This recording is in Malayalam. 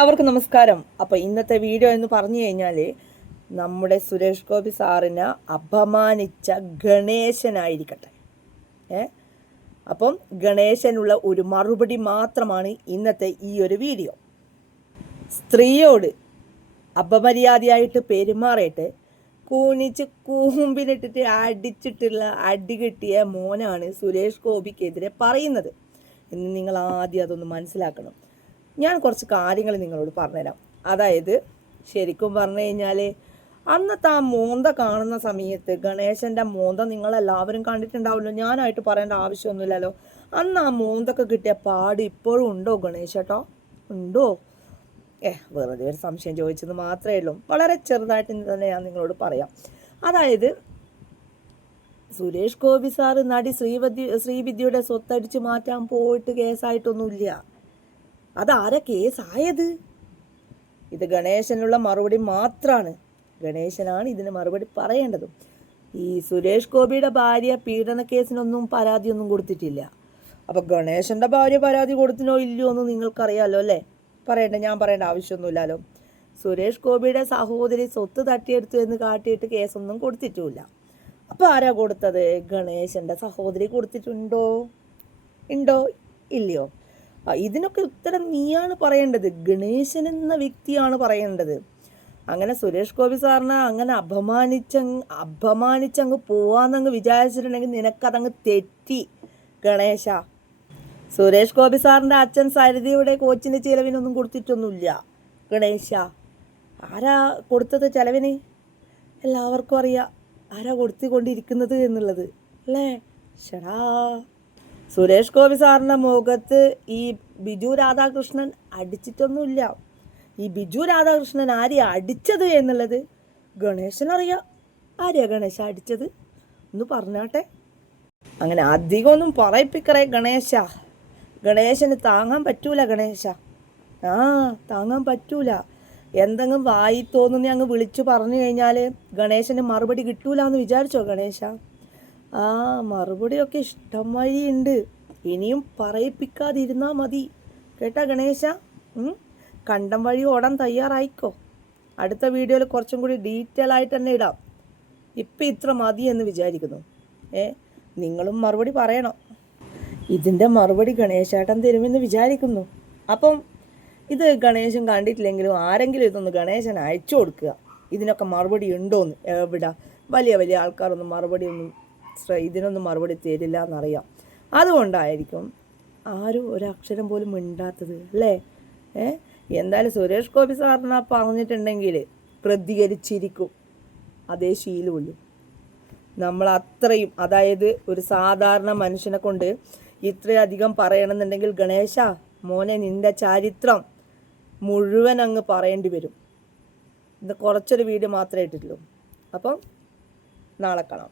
എല്ലാവർക്കും നമസ്കാരം. അപ്പോൾ ഇന്നത്തെ വീഡിയോ എന്ന് പറഞ്ഞു കഴിഞ്ഞാൽ നമ്മുടെ സുരേഷ് ഗോപി സാറിനെ അപമാനിച്ച ഗണേശനായിരിക്കട്ടെ. അപ്പം ഗണേശനുള്ള ഒരു മറുപടി മാത്രമാണ് ഇന്നത്തെ ഈ ഒരു വീഡിയോ. സ്ത്രീയോട് അപമര്യാദയായിട്ട് പെരുമാറിയിട്ട് കൂണിച്ച് കൂമ്പിനിട്ടിട്ട് അടിച്ചിട്ടുള്ള അടി കിട്ടിയ മോനാണ് സുരേഷ് ഗോപിക്കെതിരെ പറയുന്നത് എന്ന് നിങ്ങൾ ആദ്യം അതൊന്ന് മനസ്സിലാക്കണം. ഞാൻ കുറച്ച് കാര്യങ്ങൾ നിങ്ങളോട് പറഞ്ഞുതരാം. അതായത് ശരിക്കും പറഞ്ഞു കഴിഞ്ഞാൽ അന്നത്തെ ആ മോന്ത കാണുന്ന സമയത്ത് ഗണേശൻ്റെ മോന്ത നിങ്ങളെല്ലാവരും കണ്ടിട്ടുണ്ടാവുമല്ലോ. ഞാനായിട്ട് പറയേണ്ട ആവശ്യമൊന്നുമില്ലല്ലോ. അന്ന് ആ മോന്തൊക്കെ കിട്ടിയ പാട് ഇപ്പോഴും ഉണ്ടോ ഗണേശേട്ടോ? ഉണ്ടോ? വെറുതെ ഒരു സംശയം ചോദിച്ചത് മാത്രമേ ഉള്ളൂ. വളരെ ചെറുതായിട്ട് തന്നെ ഞാൻ നിങ്ങളോട് പറയാം. അതായത് സുരേഷ് ഗോപി സാറ് നടി ശ്രീവിദ്യയുടെ സ്വത്തടിച്ച് മാറ്റാൻ പോയിട്ട് കേസായിട്ടൊന്നുമില്ല. അതാരാ കേസായത്? ഇത് ഗണേശനുള്ള മറുപടി മാത്രമാണ്. ഗണേശനാണ് ഇതിന് മറുപടി പറയേണ്ടതും. ഈ സുരേഷ് ഗോപിയുടെ ഭാര്യ പീഡന കേസിനൊന്നും പരാതിയൊന്നും കൊടുത്തിട്ടില്ല. അപ്പോൾ ഗണേശൻ്റെ ഭാര്യ പരാതി കൊടുത്തിനോ ഇല്ലയോ എന്ന് നിങ്ങൾക്കറിയാമല്ലോ അല്ലേ? ഞാൻ പറയേണ്ട ആവശ്യമൊന്നുമില്ലല്ലോ. സുരേഷ് ഗോപിയുടെ സഹോദരി സ്വത്ത് തട്ടിയെടുത്തു എന്ന് കാട്ടിയിട്ട് കേസൊന്നും കൊടുത്തിട്ടുമില്ല. അപ്പോൾ ആരാ കൊടുത്തത്? ഗണേശൻ്റെ സഹോദരി കൊടുത്തിട്ടുണ്ടോ? ഇല്ലയോ? ഇതിനൊക്കെ ഉത്തരം നീയാണ് പറയേണ്ടത്. ഗണേശൻ എന്ന വ്യക്തിയാണ് പറയേണ്ടത്. അങ്ങനെ സുരേഷ് ഗോപി സാറിനെ അങ്ങനെ അപമാനിച്ചങ്ങ് പോവാന്നങ്ങ് വിചാരിച്ചിട്ടുണ്ടെങ്കിൽ നിനക്കതങ്ങ് തെറ്റി ഗണേശ. സുരേഷ് ഗോപി സാറിൻ്റെ അച്ഛൻ സരിതയുടെ കോച്ചിന് ചിലവിനൊന്നും കൊടുത്തിട്ടൊന്നുമില്ല ഗണേശ. ആരാ കൊടുത്തത് ചിലവിന്? എല്ലാവർക്കും അറിയാം ആരാ കൊടുത്തുകൊണ്ടിരിക്കുന്നത് എന്നുള്ളത് അല്ലേ? ഷടാ. സുരേഷ് ഗോപി സാറിൻ്റെ മുഖത്ത് ഈ ബിജു രാധാകൃഷ്ണൻ അടിച്ചിട്ടൊന്നുമില്ല. ഈ ബിജു രാധാകൃഷ്ണൻ ആരെയാ അടിച്ചത് എന്നുള്ളത് ഗണേശനറിയാം. ആരെയാ ഗണേശ അടിച്ചത് ഒന്ന് പറഞ്ഞാട്ടെ. അങ്ങനെ അധികമൊന്നും പറയിപ്പിക്കറേ ഗണേശ. ഗണേശന് താങ്ങാൻ പറ്റൂല ഗണേശ. താങ്ങാൻ പറ്റൂല. എന്തെങ്കിലും വായി തോന്നുന്ന അങ്ങ് വിളിച്ചു പറഞ്ഞു കഴിഞ്ഞാൽ ഗണേശന് മറുപടി കിട്ടൂല എന്ന് വിചാരിച്ചോ ഗണേശ? മറുപടിയൊക്കെ ഇഷ്ടം വഴിയുണ്ട്. ഇനിയും പറയിപ്പിക്കാതിരുന്നാൽ മതി കേട്ടാ ഗണേശ. കണ്ടം വഴി ഓടാൻ തയ്യാറായിക്കോ. അടുത്ത വീഡിയോയിൽ കുറച്ചും കൂടി ഡീറ്റെയിൽ ആയിട്ട് തന്നെ ഇടാം. ഇപ്പം ഇത്ര മതി എന്ന് വിചാരിക്കുന്നു. നിങ്ങളും മറുപടി പറയണം. ഇതിൻ്റെ മറുപടി ഗണേശേട്ടൻ തരുമെന്ന് വിചാരിക്കുന്നു. അപ്പം ഇത് ഗണേശൻ കണ്ടിട്ടില്ലെങ്കിലും ആരെങ്കിലും ഇതൊന്ന് ഗണേശൻ അയച്ചു കൊടുക്കുക. ഇതിനൊക്കെ മറുപടി ഉണ്ടോയെന്ന്. എവിടെ വലിയ വലിയ ആൾക്കാരൊന്നും ഇതിനൊന്നും മറുപടി തരില്ല എന്നറിയാം. അതുകൊണ്ടായിരിക്കും ആരും ഒരക്ഷരം പോലും മിണ്ടാത്തത് അല്ലേ? എന്തായാലും സുരേഷ് ഗോപി സാറിനെ പറഞ്ഞിട്ടുണ്ടെങ്കിൽ പ്രതികരിച്ചിരിക്കും. അതേ ശീലമുള്ളൂ. നമ്മൾ അത്രയും, അതായത് ഒരു സാധാരണ മനുഷ്യനെ കൊണ്ട് ഇത്രയധികം പറയണമെന്നുണ്ടെങ്കിൽ ഗണേശ മോനെ നിൻ്റെ ചരിത്രം മുഴുവൻ അങ്ങ് പറയേണ്ടി വരും. ഇത് കുറച്ചൊരു വീഡിയോ മാത്രമേ ഇട്ടിട്ടുള്ളൂ. അപ്പം നാളെ കാണാം.